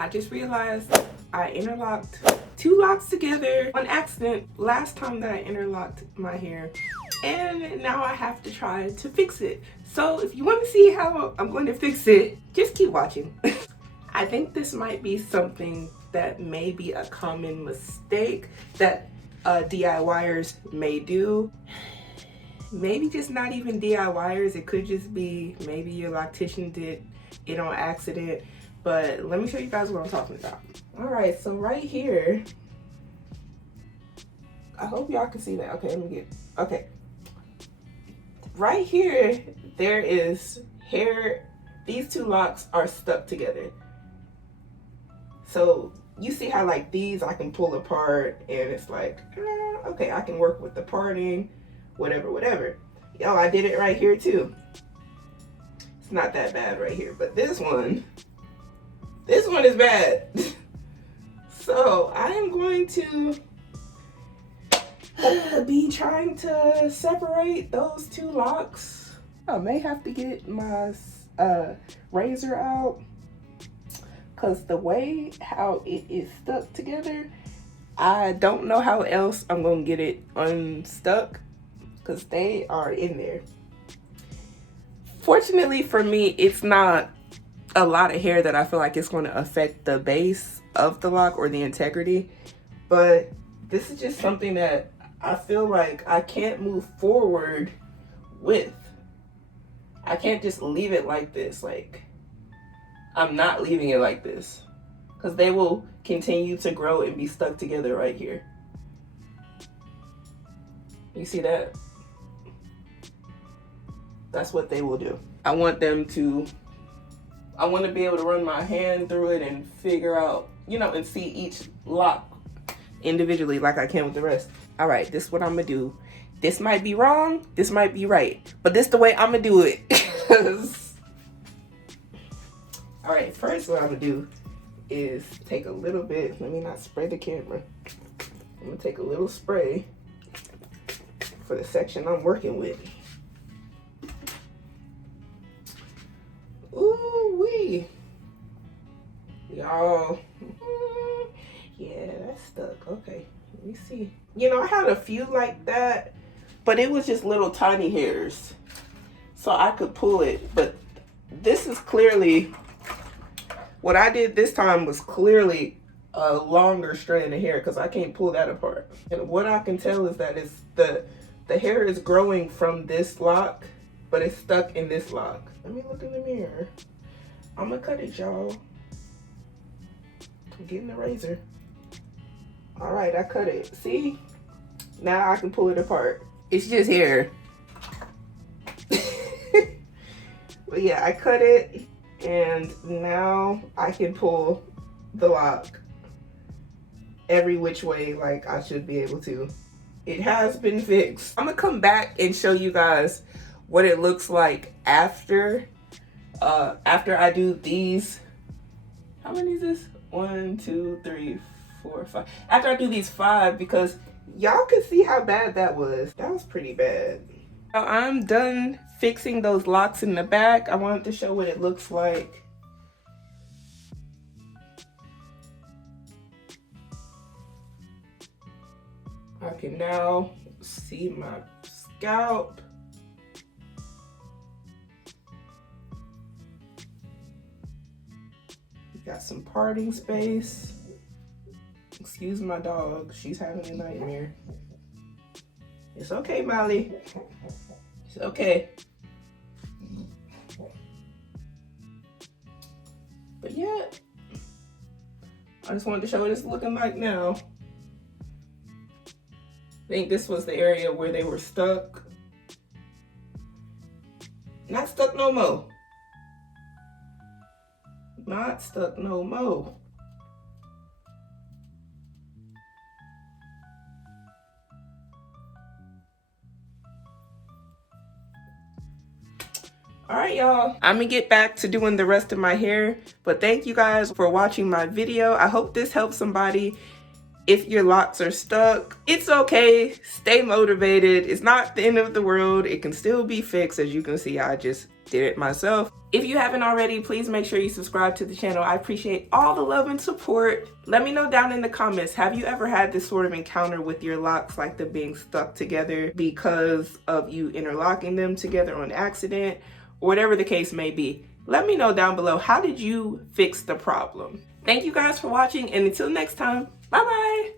I just realized I interlocked 2 locks together on accident last time that I interlocked my hair, and now I have to try to fix it. So if you want to see how I'm going to fix it, just keep watching. I think this might be something that may be a common mistake that DIYers may do. Maybe just not even DIYers, it could just be maybe your loctician did it on accident. But let me show you guys what I'm talking about. All right, so right here, I hope y'all can see that. Okay, let me get, okay. Right here, there is hair. These 2 locks are stuck together. So you see how like these I can pull apart and it's like, okay, I can work with the parting, whatever. Yo, I did it right here too. It's not that bad right here, but this one is bad. So I am going to be trying to separate those 2 locks. I may have to get my razor out, because the way how it is stuck together, I don't know how else I'm gonna get it unstuck, because they are in there. Fortunately for me, it's not a lot of hair that I feel like it's going to affect the base of the lock or the integrity, but this is just something that I feel like I can't move forward with. I can't just leave it like this. Like, I'm not leaving it like this, because they will continue to grow and be stuck together right here. You see that? That's what they will do. I want to be able to run my hand through it and figure out, you know, and see each lock individually like I can with the rest. All right, this is what I'm gonna do. This might be wrong, this might be right, but this the way I'm gonna do it. All right, first what I'm gonna do is take a little bit, let me not spray the camera. I'm gonna take a little spray for the section I'm working with. Ooh-wee. Y'all, yeah, that's stuck. Okay, let me see. You know, I had a few like that, but it was just little tiny hairs, so I could pull it. But this is clearly, what I did this time was clearly a longer strand of hair, because I can't pull that apart. And what I can tell is that it's the hair is growing from this lock, but it's stuck in this lock. Let me look in the mirror. I'm gonna cut it, y'all. I'm getting the razor. All right, I cut it. See? Now I can pull it apart. It's just hair. But yeah, I cut it, and now I can pull the lock every which way like I should be able to. It has been fixed. I'm gonna come back and show you guys what it looks like after I do these. How many is this? 1, 2, 3, 4, 5. After I do these 5, because y'all can see how bad that was. That was pretty bad. Now I'm done fixing those locks in the back. I wanted to show what it looks like. I can now see my scalp. Got some parting space. Excuse my dog, she's having a nightmare. It's okay, Molly. It's okay. But yeah, I just wanted to show what it's looking like now. I think this was the area where they were stuck. Not stuck no more. Not stuck no more. All right, y'all, I'm gonna get back to doing the rest of my hair, but thank you guys for watching my video. I hope this helps somebody. If your locks are stuck, it's okay. Stay motivated. It's not the end of the world. It can still be fixed. As you can see, I just did it myself. If you haven't already, please make sure you subscribe to the channel. I appreciate all the love and support. Let me know down in the comments, have you ever had this sort of encounter with your locks, like them being stuck together because of you interlocking them together on accident, or whatever the case may be? Let me know down below, how did you fix the problem? Thank you guys for watching, and until next time, bye bye.